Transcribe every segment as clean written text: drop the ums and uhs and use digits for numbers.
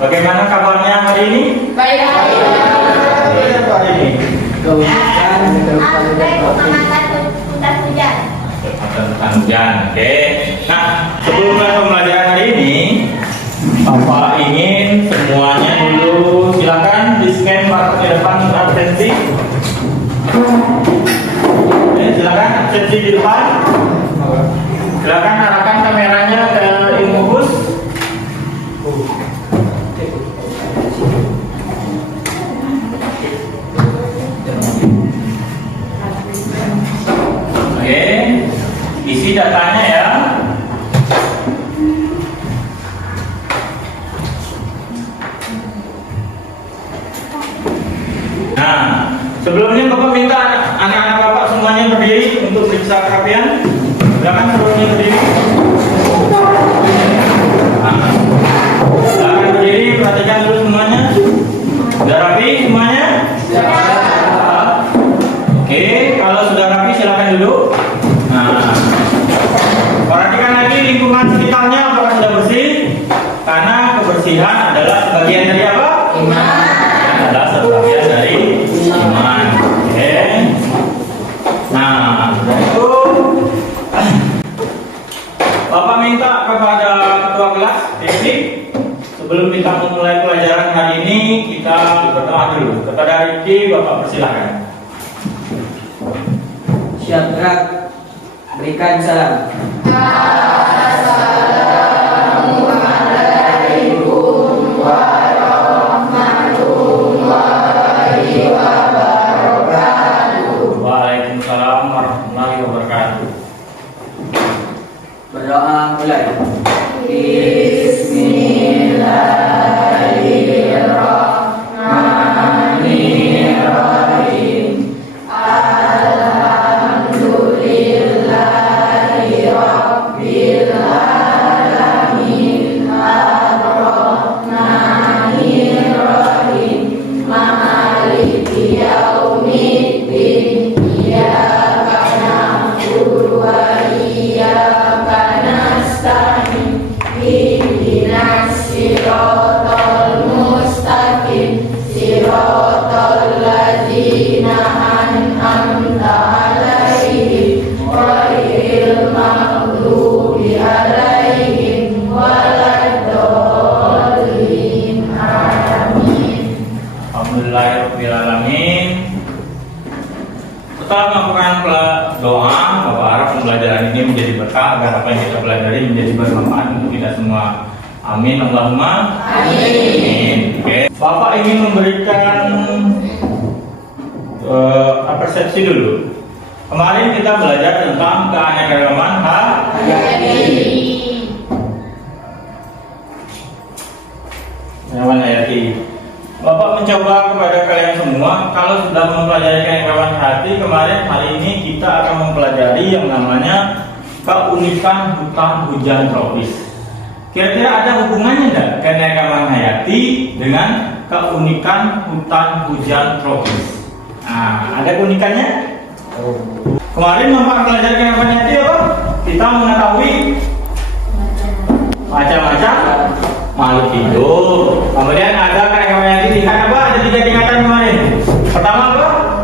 Bagaimana kabarnya hari ini? Baik. Hari ini. Tentang hujan. Oke. Nah, sebelum pembelajaran hari ini, Bapak ingin semuanya dulu silakan di scan barcode di depan absensi. Silakan absensi di depan. Silakan arahkan kameranya ke Ilmu Bus. Oke, isi datanya ya. Nah, sebelumnya Bapak minta anak-anak Bapak semuanya berdiri untuk periksa kerapian. Silakan seluruhnya berdiri. Nah, silakan berdiri, perhatikan dulu semuanya. Sudah rapi semuanya? Oke, kalau sudah rapi silakan duduk. Nah, perhatikan lagi lingkungan sekitarnya apakah sudah bersih? Karena kebersihan adalah sebagian dari apa? Iman. Adalah sebagian dari iman. Oke. Nah, setelah itu Bapak minta kepada ketua kelas, Rizky, sebelum kita memulai pelajaran hari ini kita berdoa dulu. Kepada Rizky, Bapak persilahkan. Siap gerak, berikan salam. Assalamualaikum warahmatullahi wabarakatuh. Waalaikumsalam warahmatullahi wabarakatuh. Berdoa mulai. Bismillahirrahmanirrahim. Alhamdulillahirabbil alamin. Arrahmanirrahim. Maliki yaumiddin. Iyyaka na'budu wa iyyaka nasta'in. Ihdinas siratal mustaqim. Siratal ladzina an'amta 'alaihim ghairil maghdubi 'alaihim waladdallin. Amin. Alhamdulillahirabbil alamin. Setelah melakukan doa, Bapak harap pembelajaran ini menjadi berkah agar apa yang kita pelajari menjadi bermanfaat untuk kita semua. Amin Allahumma amin. Oke. Bapak ingin memberikan persepsi dulu. Kemarin kita belajar tentang keanekaragaman hayati. Bapak mencoba kepada kalian semua, kalau sudah mempelajari keanekaragaman hayati, kemarin hari ini kita akan mempelajari yang namanya keunikan hutan hujan tropis. Kira-kira ada hubungannya enggak keanekaragaman hayati dengan keunikan hutan hujan tropis? Nah, ada keunikannya? Kemarin Bapak belajar keanekaragaman hayati apa? Kita mengetahui macam-macam makhluk hidup. Kemudian ada keanekaragaman hayati tingkat apa? Ada 3 tingkatan kemarin. Pertama apa?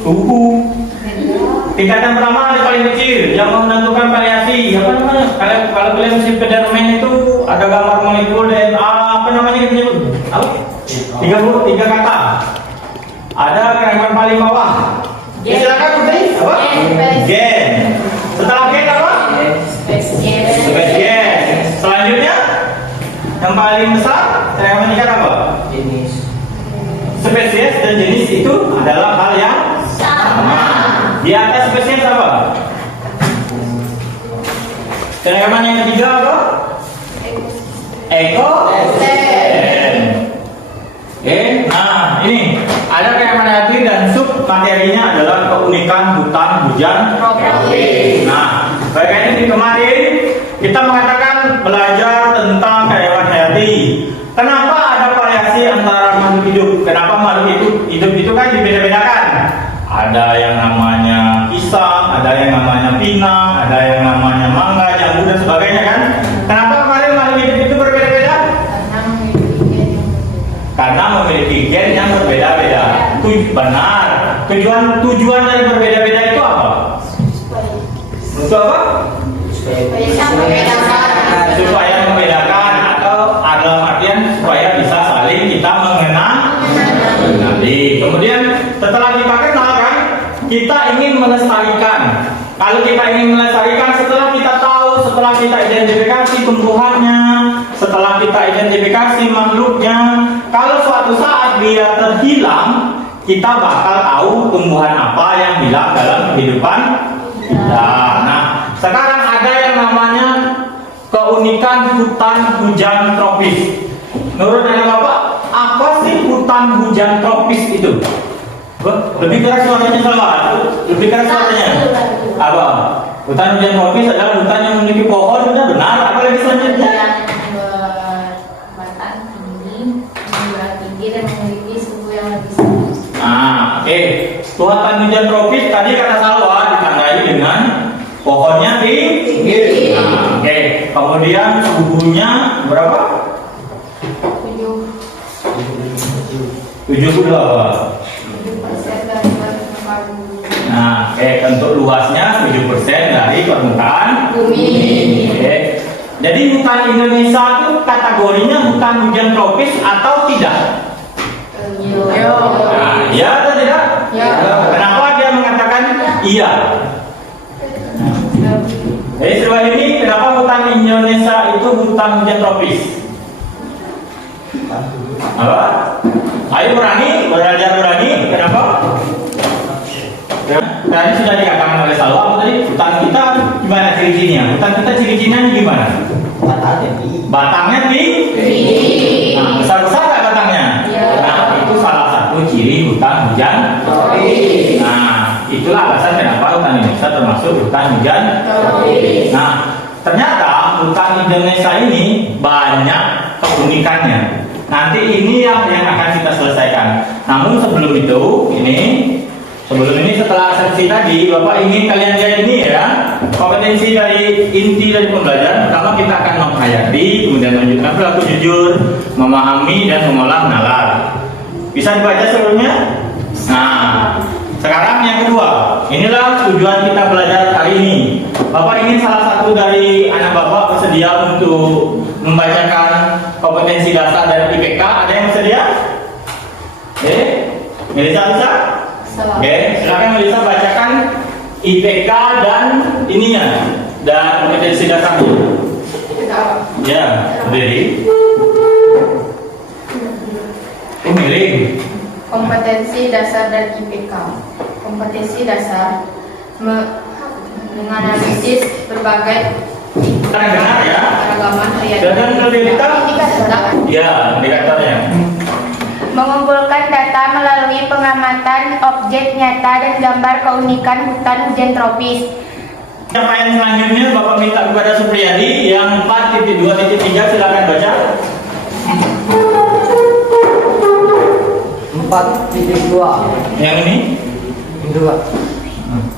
Suhu. Tingkatan pertama ada paling kecil yang menentukan variasi. Apa namanya? Kalau kalian mesti Federman itu ada gambar molekul DNA apa namanya kita sebut? Apa? 33 kata. Ada keanekaragaman paling bawah. Silakan Putri. Apa? Gen. Setelah gen apa? Spesies. Selanjutnya yang paling besar keanekaragaman tingkat apa? Jenis. Spesies dan jenis itu adalah hal yang sama. Di atas spesies apa? Keanekaragaman yang ketiga apa? Ekosistem. Oke, nah ini ada keanekaragaman hayati dan sub materinya adalah keunikan hutan hujan tropis. Nah, bagian ini kemarin kita mengatakan belajar tentang keanekaragaman hayati. Kenapa ada variasi antara makhluk hidup? Kenapa makhluk hidup itu kan dibeda-bedakan? Ada yang namanya pisang, ada yang namanya pinang, ada yang namanya mangga, jambu dan sebagainya kan? Kenapa kemarin makhluk hidup itu berbeda-beda? benar. Tujuan dari berbeda-beda itu apa? Untuk apa? Supaya membedakan atau dalam artian supaya bisa saling kita mengenali. Kemudian setelah kita kenal kan, kita ingin melestarikan. Kalau kita ingin melestarikan, setelah kita tahu, setelah kita identifikasi tumbuhannya, setelah kita identifikasi makhluknya, kalau suatu saat dia terhilang, kita bakal tahu tumbuhan apa yang hilang dalam kehidupan kita. Nah, sekarang ada yang namanya keunikan hutan hujan tropis. Menurut Bapak, apa sih hutan hujan tropis itu? Lebih keras suaranya sama, lebih keras suaranya. Apa? Hutan hujan tropis adalah hutan yang memiliki pohon, benar? Apa lagi selanjutnya? Berbatang tinggi, menjulang tinggi dan memiliki suhu yang lebih tinggi. Oke. Hutan hujan tropis tadi kata Salwa ditandai dengan pohonnya tinggi. Oke. Kemudian suhunya berapa? 72. Nah, untuk luasnya 7% dari permukaan Bumi. Oke. Jadi hutan Indonesia itu kategorinya hutan hujan tropis atau tidak? Nah, iya atau tidak? Ya. Kenapa dia mengatakan iya? Jadi setelah ini kenapa hutan Indonesia itu hutan hujan tropis? Apa? Ayo berani, kenapa? Tadi sudah dikatakan oleh Salwa, apa tadi? Hutan kita gimana ciri-cirinya? Hutan kita ciri-cirinya gimana? Batangnya tinggi. Nah, besar-besar nggak batangnya? Ya. Nah, itu salah satu ciri hutan hujan tropis. Nah, itulah alasan kenapa hutan Indonesia termasuk hutan hujan tropis. Nah, ternyata hutan Indonesia ini banyak keunikannya. Nanti ini yang akan kita selesaikan. Namun sebelum itu, setelah asumsi tadi, Bapak ingin kalian lihat ini ya, kompetensi dari inti dari pembelajaran. Pertama kita akan menghayati, kemudian menunjukkan perilaku jujur, memahami dan mengolah nalar. Bisa dibaca sebelumnya? Nah, sekarang yang kedua, inilah tujuan kita belajar kali ini. Bapak ingin salah satu dari anak Bapak bersedia untuk membacakan kompetensi dasar dari IPK. Ada yang bersedia? Melisa bisa? Oke, silakan Melisa bacakan IPK dan ininya dan kompetensi dasarnya. Ya, berdiri. Miring. Kompetensi dasar dan IPK. Kompetensi dasar menganalisis berbagai Benar ya? keragaman Dan indikator? indikator. Ya, indikatornya. Mengumpulkan data melalui pengamatan objek nyata dan gambar keunikan hutan hujan tropis. Yang selanjutnya Bapak minta kepada Supriyadi yang 4.2.3 silakan baca. 4.2. Yang ini?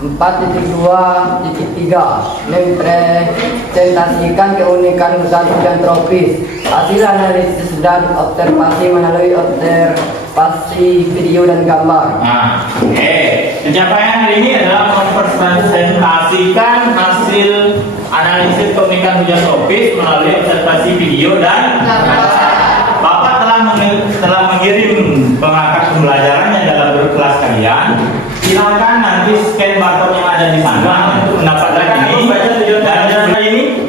4.2.3 mempresentasikan keunikan hutan hujan tropis. Hasil analisis dan observasi melalui observasi video dan gambar. Oke. Pencapaian hari ini adalah mempresentasikan hasil analisis keunikan hujan tropis melalui observasi video dan gambar. Bapak telah mengirim perangkat pembelajarannya dalam grup kelas kalian. Silakan nanti scan barcode yang ada di sana untuk mendapatkan ini dan ini.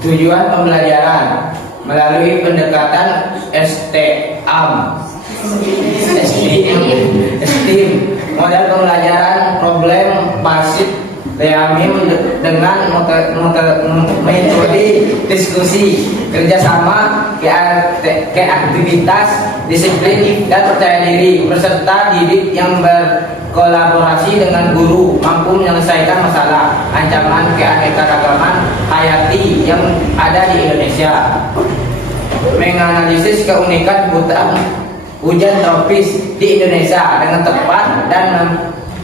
Tujuan pembelajaran melalui pendekatan STEM, model pembelajaran problem basis dengan metode diskusi, kerjasama, kreativitas, disiplin, dan percaya diri, beserta didik yang berkolaborasi dengan guru, mampu menyelesaikan masalah, ancaman keanekaragaman hayati yang ada di Indonesia, menganalisis keunikan hutan hujan tropis di Indonesia dengan tepat dan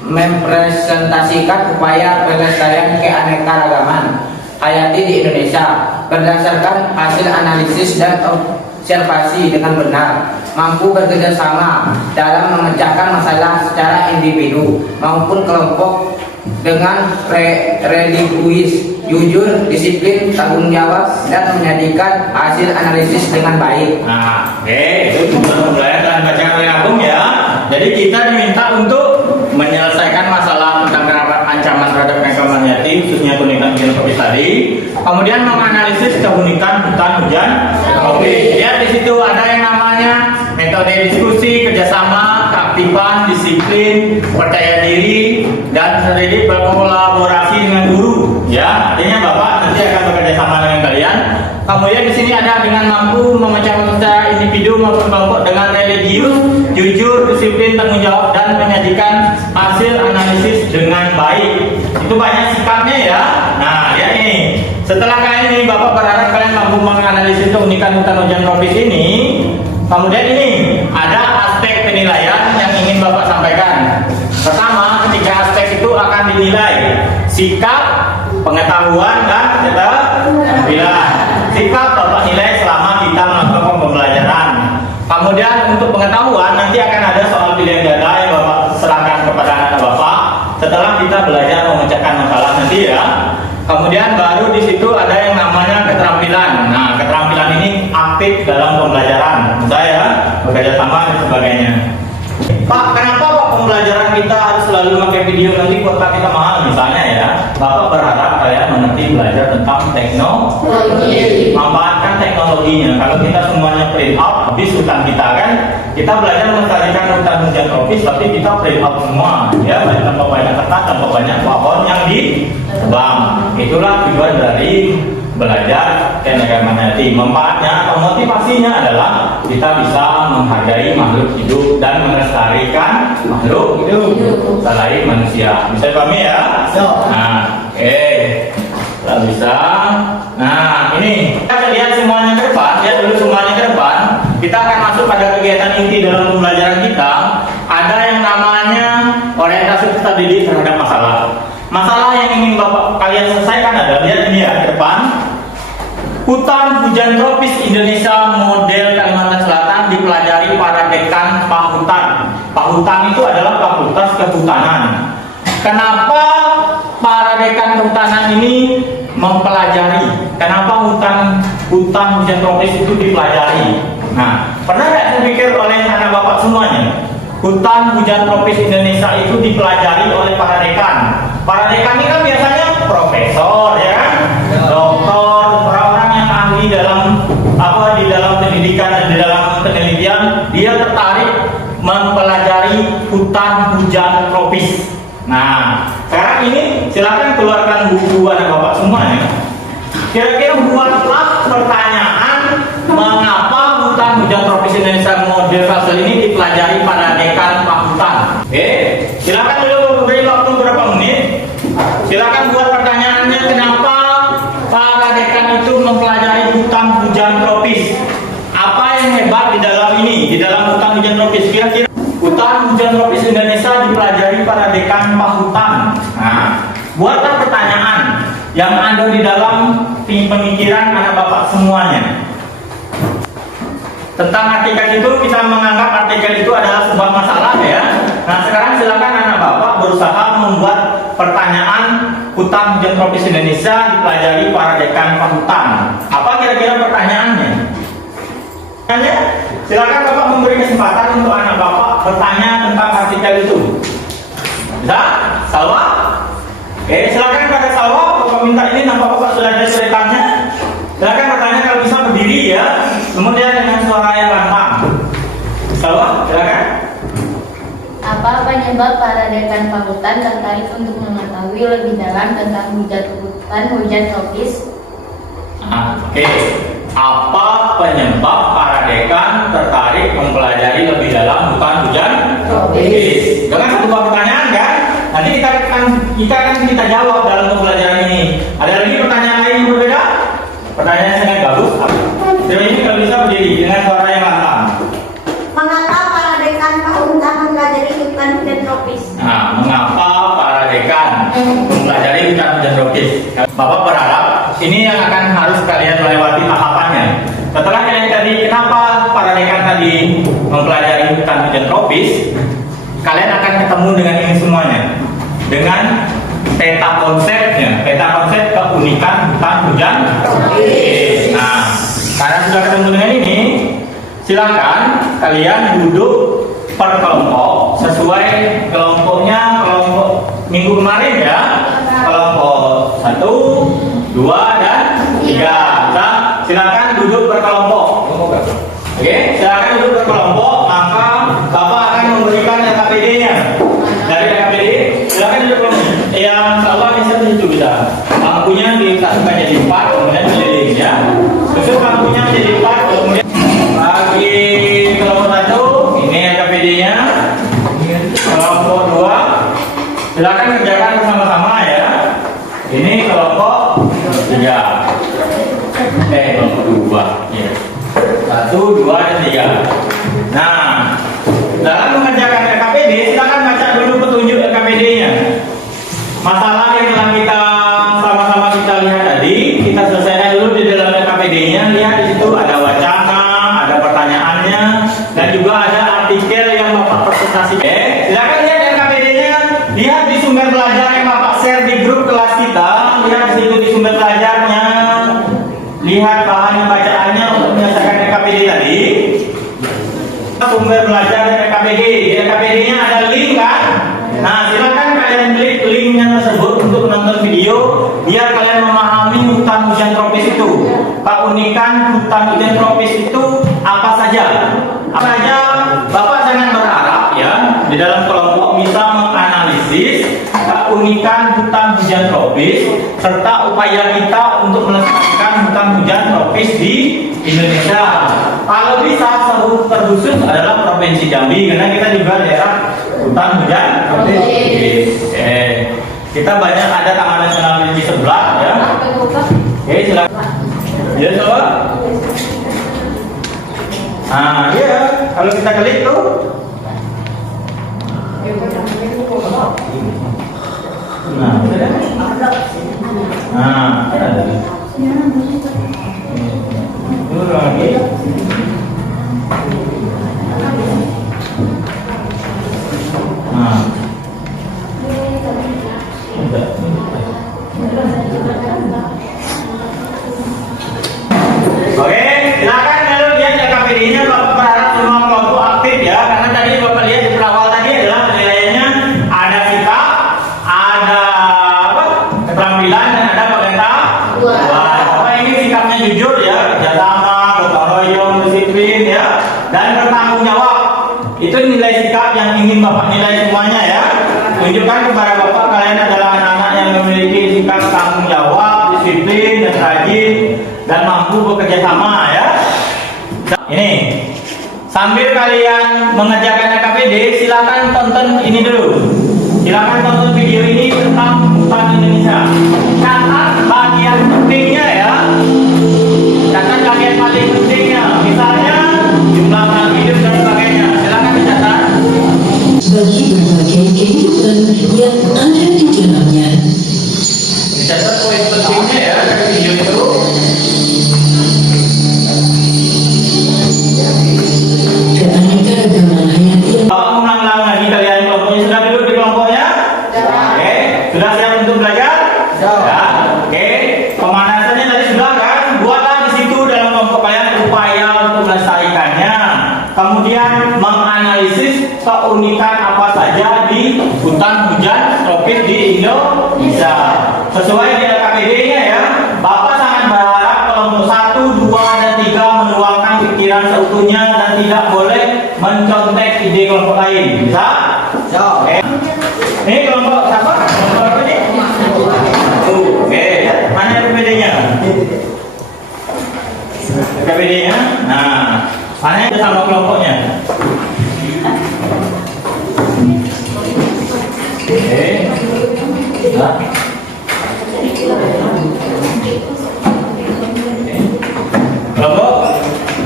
mempresentasikan upaya pelestarian keanekaragaman hayati di Indonesia berdasarkan hasil analisis dan observasi dengan benar, mampu bekerja sama dalam memecahkan masalah secara individu maupun kelompok dengan religius, jujur, disiplin, tanggung jawab, dan menyajikan hasil analisis dengan baik. Nah, oke, itu cuma pembelajaran bacaan oleh Agung ya. Jadi kita diminta untuk menyelesaikan masalah tentang ancaman terhadap keanekaragaman hayati, khususnya keunikan hujan tropis tadi. Kemudian menganalisis keunikan hutan hujan tropis. Ya, di situ ada yang namanya metode diskusi, kerjasama, keaktifan, disiplin, percaya diri, dan strategi berkolaborasi dengan guru. Ya, artinya Bapak nanti akan bekerja sama dengan kalian. Kemudian di sini ada dengan mampu memecahkan secara individu maupun kelompok dengan religius, jujur, disiplin, tanggung jawab, dan menyajikan hasil analisis dengan baik. Itu banyak sikapnya ya. Nah, lihat ini. Setelah kalian ini, Bapak berharap kalian mampu menganalisis keunikan hutan hujan tropis ini. Kemudian ini ada aspek penilaian yang ingin Bapak sampaikan. Pertama, ketiga aspek itu akan dinilai: sikap, pengetahuan, dan keterampilan. Sikap Bapak nilai selama kita melakukan pembelajaran. Kemudian untuk pengetahuan nanti akan ada soal pilihan ganda yang Bapak serahkan kepada anak Bapak setelah kita belajar memecahkan masalah nanti ya. Kemudian baru di situ ada yang namanya keterampilan. Nah, keterampilan ini aktif dalam pembelajaran, saya bekerja sama dan sebagainya. Pak, kenapa Pak pembelajaran kita harus selalu pakai video, nanti kuota kita mahal misalnya ya? Bapak berharap kalian mengerti belajar tentang teknologi, manfaatkan teknologinya. Kalau kita semuanya print out, habis hutan kita kan, kita belajar melestarikan hutan hujan tropis, tapi kita print out semua, ya, tanpa banyak kertas, tanpa banyak pohon yang ditebang. Itulah tujuan dari belajar keanekaragaman hayati. Manfaatnya atau motivasinya adalah kita bisa menghargai makhluk hidup dan melestarikan makhluk hidup selain manusia. Bisa dipahami ya? Nah, oke. Tidak bisa. Nah, ini kita lihat semuanya ke depan. Lihat dulu semuanya ke depan. Kita akan masuk pada kegiatan inti dalam pembelajaran kita. Ada yang namanya orientasi peserta didik terhadap masalah. Masalah yang ingin Bapak kalian selesaikan adalah, lihat ini ya ke depan. Hutan hujan tropis Indonesia model Kalimantan Selatan dipelajari para dekan Pahutan. Pahutan itu adalah fakultas kehutanan. Kenapa para dekan kehutanan ini mempelajari? Kenapa hutan hujan tropis itu dipelajari? Nah, pernah nggak terpikir oleh anak Bapak semuanya? Hutan hujan tropis Indonesia itu dipelajari oleh para dekan. Para dekan ini kan biasanya profesor, ya kan? Doktor, orang-orang yang ahli dalam di dalam pendidikan dan di dalam penelitian, dia tertarik mempelajari hutan hujan tropis. Nah, sekarang ini silakan keluarkan buku anak Bapak semuanya. Kira-kira buatlah pertanyaan, mengapa hutan hujan tropis Indonesia model fase ini dipelajari pada dekan Pahutan. Oke, silakan dulu beri waktu berapa menit. Silakan buat pertanyaannya, kenapa para dekan itu mempelajari hutan hujan tropis? Apa yang hebat di dalam ini, di dalam hutan hujan tropis? Kira-kira hutan hujan tropis Indonesia dipelajari para dekan Pahutan. Nah, buatlah pertanyaan yang ada di dalam pemikiran anak Bapak semuanya. Tentang artikel itu, kita menganggap artikel itu adalah sebuah masalah ya. Nah, sekarang silakan anak Bapak berusaha membuat pertanyaan hutan hujan tropis Indonesia dipelajari para dekan Pahutan. Apa kira-kira pertanyaannya? Silakan Bapak memberi kesempatan untuk anak Bapak bertanya tentang artikel itu. Bisa? Salwa? Oke, silakan pada Salwa. Bapak minta ini, nampak Bapak sudah ada ceritanya. Silakan bertanya, kalau bisa berdiri ya, kemudian dengan suara yang lantang. Salwa, silakan. Apa penyebab para dekan Pahutan tertarik untuk mengetahui lebih dalam tentang hutan hujan tropis? Oke. Apa penyebab para dekan tertarik mempelajari lebih dalam hutan hujan tropis? Dengan satu pertanyaan kan? Nanti kita jawab dalam pembelajaran ini. Ada lagi pertanyaan lain yang berbeda? Pertanyaan sangat bagus. Jadi ini kalau bisa berdiri dengan suara yang lantang. Mengapa para dekan Pahutan mempelajari hutan hujan tropis? Nah, mengapa para dekan mempelajari hutan hujan tropis? Bapak berharap ini yang akan harus kalian melewati tahapannya. Setelah kalian tadi, kenapa mempelajari hutan hujan tropis, kalian akan ketemu dengan ini semuanya. Dengan peta konsepnya, peta konsep keunikan hutan hujan tropis. Nah, karena sudah ketemu dengan ini, silakan kalian duduk per kelompok sesuai kelompoknya, kelompok minggu kemarin ya, kelompok 1, 2, dan 3. Nah, silakan duduk per kelompok. Oke, silakan duduk per kelompok. Maka Bapak akan memberikan LKPD-nya. Dari LKPD, silakan duduk per kelompok. Yang Bapak bisa itu bisa. Bangkunya diletakkan jadi 4, kemudian keliling ya. Terus bangkunya jadi 4, kemudian bagi kelompok 1, ini LKPD-nya. Kelompok 2, silakan kerjakan bersama-sama ya. Ini kelompok 3. Kelompok 2 ya. 1, 2, dan 3. Nah, dalam mengerjakan LKPD, silakan baca dulu petunjuk LKPD-nya. Masalah yang telah kita sama-sama kita lihat tadi, kita selesaikan dulu di dalam LKPD-nya. Lihat di situ ada wacana, ada pertanyaannya, dan juga ada artikel yang Bapak presentasikan. Silakan lihat LKPD-nya. Lihat di sumber belajar yang Bapak share di grup kelas kita. Lihat di situ di sumber belajarnya. Lihat bahan bacaannya untuk menyelesaikan LKPD tadi. Sumber belajar dari LKPD. Di LKPD-nya ada link kan? Nah, silakan kalian klik linknya tersebut untuk menonton video biar kalian memahami hutan hujan tropis itu. Keunikan hutan hujan tropis itu apa saja? Apa saja? Bapak jangan berharap ya di dalam kelompok bisa menganalisis keunikan hutan hujan tropis serta upaya kita untuk melestarikan hutan hujan tropis di Indonesia. Kalau bisa terkhusus adalah Provinsi Jambi karena kita juga daerah hutan hujan tropis. Kita banyak ada Taman Nasional di sebelah ya. Oke, silakan. Ya, coba. Nah, iya, kalau kita klik tuh. Nah, ada. Nah, ada. Turun lagi. Nah. Oke, silakan kalau lihat LKPD-nya. Bapak berharap semua kelompok aktif ya, karena tadi Bapak lihat di awal tadi adalah penilaiannya ada sikap, ada apa? Keterampilan dan ada pengetahuan. Bapak ini sikapnya jujur ya, kerjasama, gotong royong, disiplin ya, dan bertanggung jawab. Itu nilai sikap yang ingin Bapak nilai semuanya ya. Tunjukkan kepada Bapak kalian adalah anak-anak yang memiliki sikap tanggung jawab, disiplin, dan rajin, dan mampu bekerja sama ya. Ini sambil kalian mengerjakan LKPD, silakan tonton ini dulu. Silakan tonton video ini tentang hutan Indonesia. Catat bagian pentingnya ya. Catat bagian paling pentingnya. Misalnya jumlah anak hidup dan sebagainya. Silakan dicatat. Bagi berbagai kehidupan yang ada di dalamnya. Dicatat poin pentingnya ya dari video itu. Keanekaragaman hayati. Bapak mengulang lagi kalian kelompoknya sudah duduk di kelompoknya? Oke, sudah siap untuk belajar? Ya. Oke, pemanasannya tadi sudah kan? Buatlah di situ dalam kelompok kalian upaya untuk melestarikannya. Kemudian menganalisis keunikan apa saja di hutan hujan tropis di Indonesia. Sesuai di LKPD-nya ya. Bapak sangat berharap kelompok 1, 2, dan 3 menuangkan pikiran seutuhnya dan tidak boleh mencontek ide kelompok lain. Bisa? Oke. Ini kelompok siapa? Kelompok apa ini? Oke, mana LKPD-nya? LKPD-nya. Nah, mana itu sama kelompoknya? Oke. Nah. Kelompok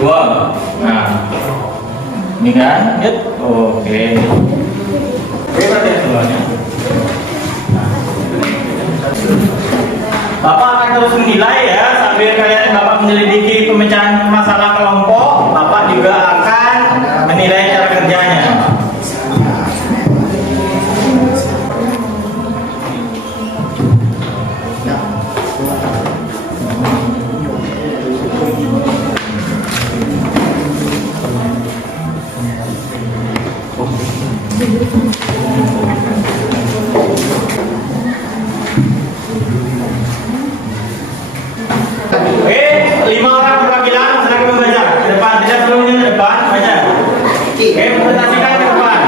2. Nah, ini kan? Yep. Oke. Oke, berarti semuanya. Bapak akan terus menilai ya sambil kalian Bapak menyelidiki pemecahan masalah kelompok. Bapak juga akan menilai Oke, 5 orang perwakilan silakan membaca ke depan, tidak sebelumnya ke depan, baca. Oke, presentasikan ke depan.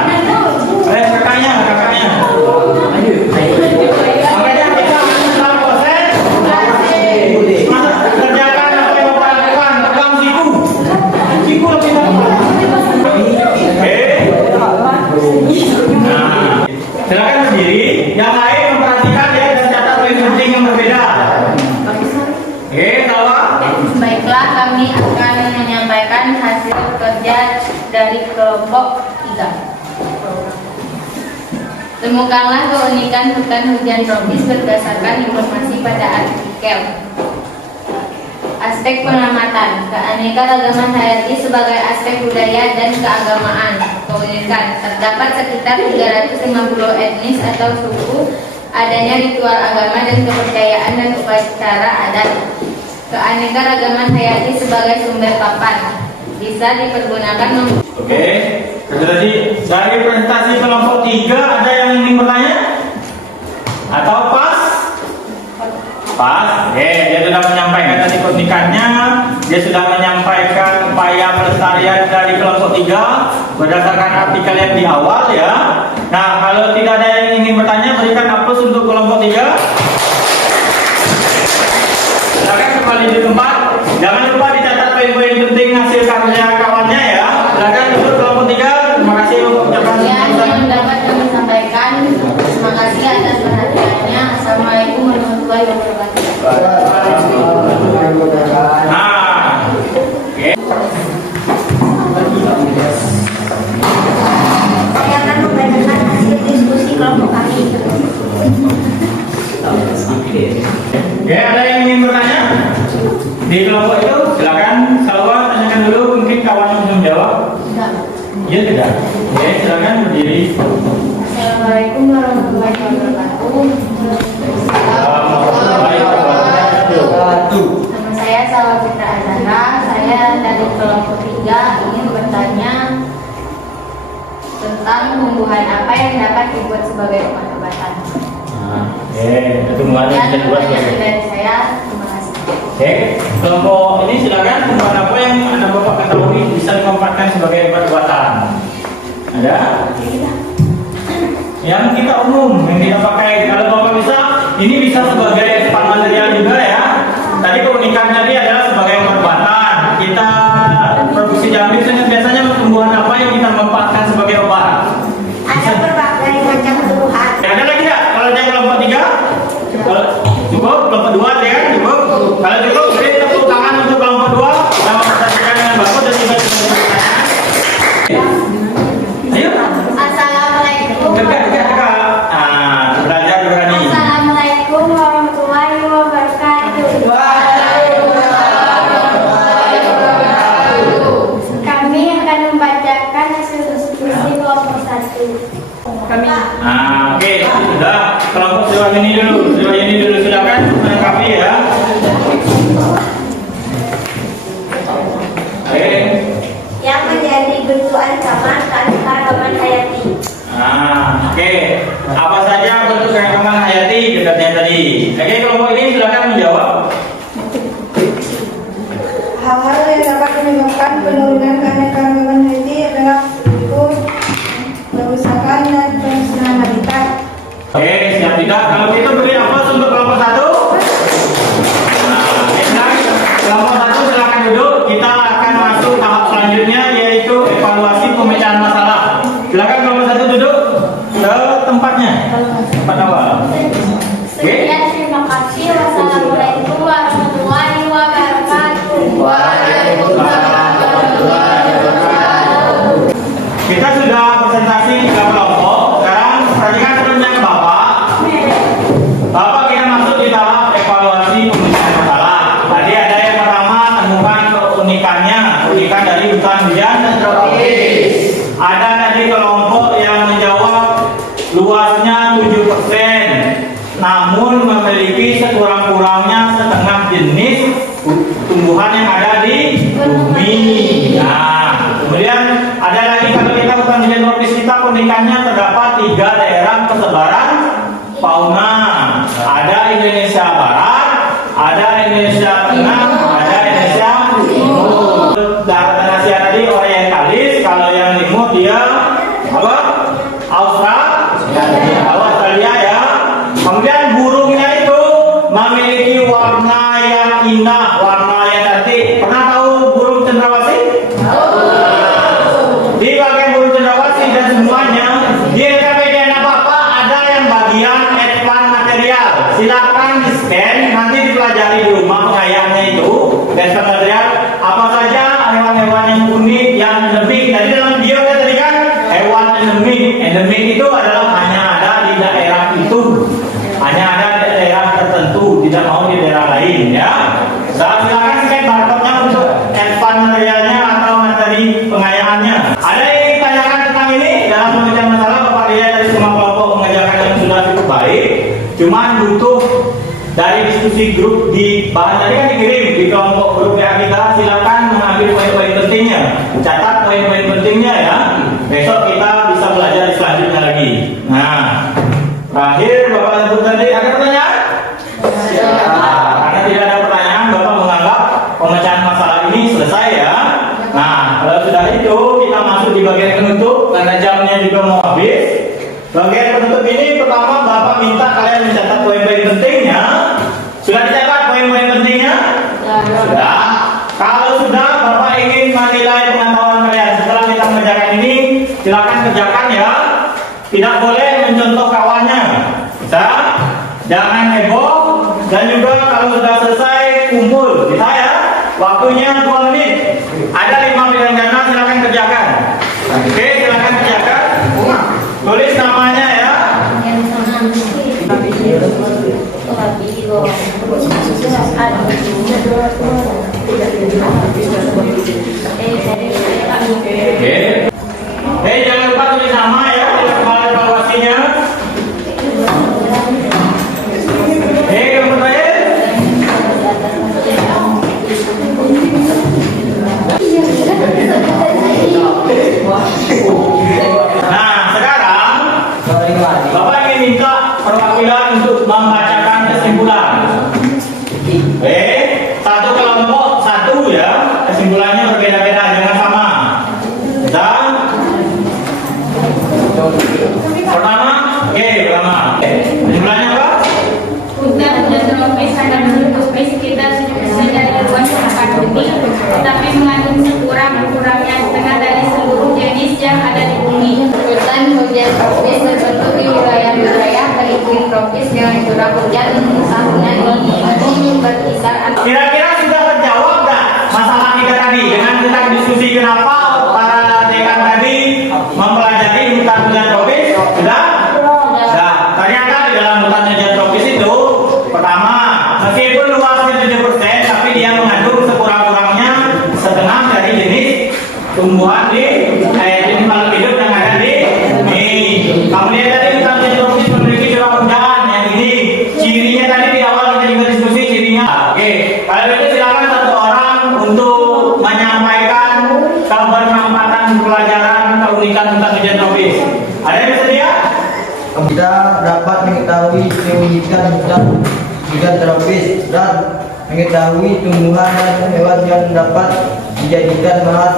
Kakaknya. Makanya kita dalam proses kerjakan apa yang Bapak lakukan, pegang siku lebih dalam. Oke. Nah, silakan berdiri. Yang lain memperhatikan ya dan catat poin penting yang berbeda. Oke, salah. Baiklah, kami akan menyampaikan hasil kerja dari kelompok 3. Temukanlah keunikan hutan hujan tropis berdasarkan informasi pada artikel. Aspek pengamatan, keanekaragaman hayati sebagai aspek budaya dan keagamaan. Keunikan, terdapat sekitar 350 etnis atau suku, adanya ritual agama dan kepercayaan dan upacara adat. Keanekaragaman hayati sebagai sumber papan bisa dipergunakan Oke, dari presentasi kelompok 3 ada yang ingin bertanya? Atau pas? Pas. Dia sudah menyampaikan tadi keunikannya, dia sudah menyampaikan upaya pelestarian dari kelompok 3 berdasarkan artikel yang di awal ya. Nah, kalau tidak ada yang ingin bertanya, berikan aplaus untuk kelompok 3. Silakan kembali di tempat. Jangan lupa dicatat poin-poin penting hasil karya kawannya ya. Silakan untuk kelompok 3. Terima kasih untuk ucapan yang dapat kami sampaikan. Terima kasih atas perhatiannya. Assalamualaikum warahmatullahi wabarakatuh. Nah, oke. Saya akan membacakan hasil diskusi kelompok kami. Oke, ada yang ingin bertanya? Di kelompok itu silakan Salwa tanyakan dulu, mungkin kawannya belum jawab. Iya tidak? Oke, silakan berdiri. Assalamualaikum warahmatullahi wabarakatuh. Nama saya Salwa Fitra Azhara. Saya dari kelompok 3 ingin bertanya tentang tumbuhan apa yang dapat dibuat sebagai obat-obatan. Tumbuhan yang bisa dibuat sebagai. Dari saya, terima kasih. Oke, kelompok ini silakan tumbuhan apa yang Anda Bapak ketahui bisa dimanfaatkan sebagai obat-obatan. Ada? Yang kita umum, yang kita pakai. Kalau Bapak bisa, ini bisa sebagai spar material juga ya. Tadi keunikan tadi adalah sebagai obat-obatan. Kita produksi jambi biasanya tumbuhan apa yang kita manfaatkan sebagai obat? Ada berbagai macam tumbuhan. Ada lagi nggak? Kalau yang kelompok 3? Kalau cukup, kelompok 2 ya kan? Cukup. Kalau cukup, beri tepuk tangan untuk kelompok 2 yang mempresentasikan dengan bagus dan juga pertanyaan. Ayo. Assalamualaikum. Dekat. Belajar berani. Assalamualaikum warahmatullahi wabarakatuh. Kami akan membacakan hasil diskusi kelompok 1. Oke, sudah. Kelompok Sriwa ini dulu silakan melengkapi ya. Oke. Yang menjadi bentuk ancaman keanekaragaman hayati. Oke. Apa saja bentuk keanekaragaman hayati dekatnya tadi? Oke, kelompok ini silakan menjawab. Hal-hal yang dapat menyebabkan penurunan keanekaragaman hayati adalah kerusakan dan pemusnahan habitat. Oke, siap tidak? Kalau gitu beri aplaus untuk kelompok 1. Kelompok 1 silakan duduk. Kita akan masuk tahap selanjutnya yaitu evaluasi pemecahan masalah. Silakan kelompok 1 duduk ke tempatnya. Tempat awal. Sekian, terima kasih. Wassalamualaikum warahmatullahi wabarakatuh. Kita sudah presentasi 3 kelompok. Sekarang perhatikan pertanyaan Bapak. Bapak kita masuk di tahap evaluasi pemecahan masalah. Tadi ada yang pertama temukan keunikan dari hutan hujan dan tropis. Ada tadi kelompok yang menjawab luasnya 7%, namun memiliki sekurang-kurangnya setengah jenis tumbuhan yang ada di bumi. Nah, kemudian ada lagi kalau kita hutan hujan tropis kita keunikannya terdapat 3 Indonesia Barat, ada Indonesia Tengah, ada Indonesia Timur. Darat Asia tadi orientalis, kalau yang timur dia apa? Australia ya. Kemudian burungnya itu memiliki warna yang indah, warna yang cantik. Pernah tahu burung cendrawasih? Di bagian burung cendrawasih dan semuanya di LKPD Bapak ada yang bagian advance material. Silakan di scan, nanti dipelajari di rumah pengayahnya itu. Advance material apa saja hewan-hewan yang unik, yang endemik. Tadi dalam video tadi kan hewan endemik. Endemik itu adalah hanya ada di daerah itu, hanya ada di daerah tertentu, tidak mau di daerah lain ya. Silakan scan barcode-nya untuk advance materialnya atau materi pengayahannya. Ada yang ingin ditanyakan tentang ini dalam pengerjaan masalah? Bapak lihat dari semua kelompok mengajarkan yang sudah cukup baik, cuman butuh dari diskusi grup di bahan tadi kan dikirim di kelompok grup WA kita. Silakan mengambil poin-poin pentingnya, catat poin-poin pentingnya ya. Besok kita bisa belajar di selanjutnya lagi. Nah, terakhir Bapak sebut tadi ada pertanyaan? Karena tidak ada pertanyaan, Bapak menganggap pemecahan masalah ini selesai ya. Nah, kalau sudah itu kita masuk di bagian penutup karena jamnya juga mau habis. Bagian penutup ini pertama Bapak minta kalian mencatat poin-poin pentingnya. Sudah dicatat poin-poin pentingnya? Sudah. Kalau sudah Bapak ingin menilai pengetahuan kalian setelah kita mengerjakan ini, silakan kerjakan ya. Tidak boleh mencontoh kawannya. Bisa? Jangan heboh. Dan juga kalau sudah selesai kumpul. Bisa ya? Waktunya 2 menit. Ada 5 pilihan ganda, silakan kerjakan. Oke, silakan kerjakan. Tulis namanya ya. Oke. Jangan lupa tulis nama ya, tidak kepala evaluasinya. Yang terakhir. Nah, sekarang Bapak ingin minta perwakilan untuk membacakan kesimpulan. Satu kelompok satu ya, kesimpulannya berbeda-beda, jangan sama. Dan pertama, pertama. Kesimpulannya apa? Hujan tropis akan menutupi sekitar 70% dari luas permukaan bumi, tetapi mengandung sekurang-kurangnya setengah dari seluruh jenis yang ada di bumi. Hujan tropis terbentuk di wilayah-wilayah beriklim tropis dengan curah hujan tahunan ini berkisar. Kira-kira sudah terjawab nggak masalah kita tadi dengan kita diskusi kenapa para dekan tadi mempelajari hutan tropis? Sudah? Sudah. Ternyata di dalam hutan tropis itu pertama, meskipun luasnya 7%, tapi dia mengandung sekurang-kurangnya setengah dari jenis tumbuhan di jenis makhluk hidup yang ada di bumi. Kemudian tadi hutan tropis memiliki curah hujan yang ini. Cirinya tadi di awal kita juga diskusi cirinya. Oke, kalau itu silakan satu orang untuk menyampaikan kebermanfaatan pelajaran keunikan hutan tropis. Ada yang bersedia? Kita dapat mengetahui keunikan hutan tropis dan mengetahui tumbuhan dan hewan yang dapat dijadikan bahan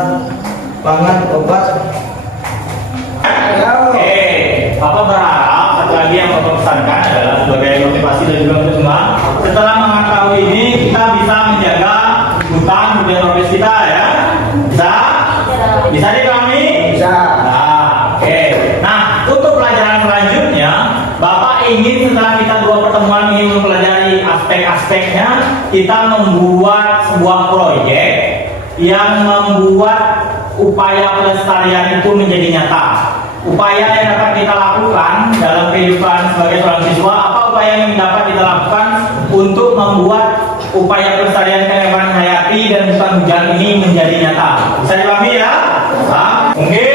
pangan obat. Oke, Bapak berharap satu lagi yang Bapak pesankan adalah sebagai motivasi dan juga untuk semua. Setelah mengetahui ini, kita bisa menjaga hutan tropis kita ya. Bisa? Bisa dipahami? Bisa. Nah, oke. Nah, untuk pelajaran selanjutnya, Bapak ingin setelah kita 2 pertemuan ini mempelajari aspek-aspeknya, kita membuat sebuah proyek yang membuat upaya pelestarian itu menjadi nyata. Upaya yang dapat kita lakukan dalam kehidupan sebagai seorang siswa, apa upaya yang dapat kita lakukan untuk membuat upaya pelestarian kehidupan hayati dan hutan hujan ini menjadi nyata? Bisa dipahami ya? Mungkin